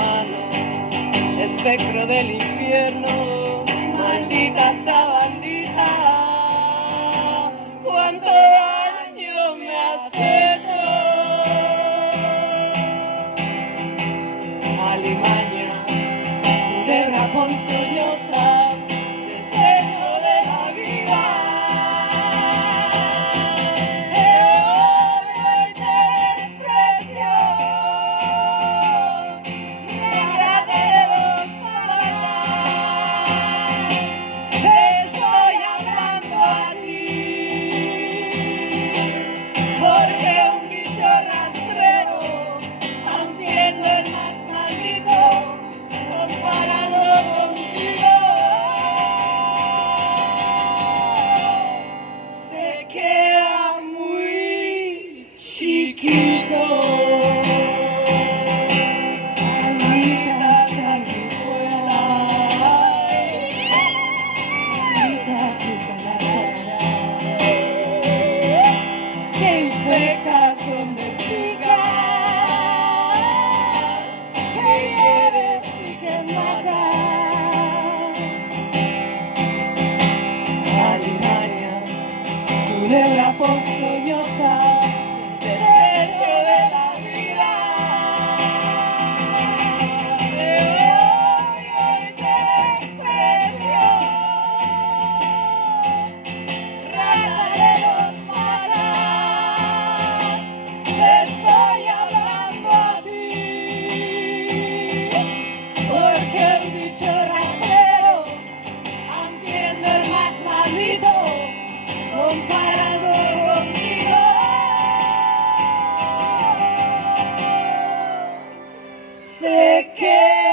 mano, espectro del infierno, maldita sabandija, cuánto daño me has hecho. Alimaña, culebra ponzoñosa, desecho de la vida. Te odio y te desprecio, negra de dos patas, te estoy hablando a ti, porque un bicho rastrero, aun siendo el más maldito, comparado contigo, se queda muy chiquito. Maldita sanguijuela, maldita cucaracha, que infectas donde picas, que hieres y que matas. Alimaña, culebra ponzoñosa, desecho de la vida. Te odio y te desprecio, rata de dos patas, te estoy hablando a ti, porque un bicho rastrero, aun siendo el más maldito, comparado contigo, se queda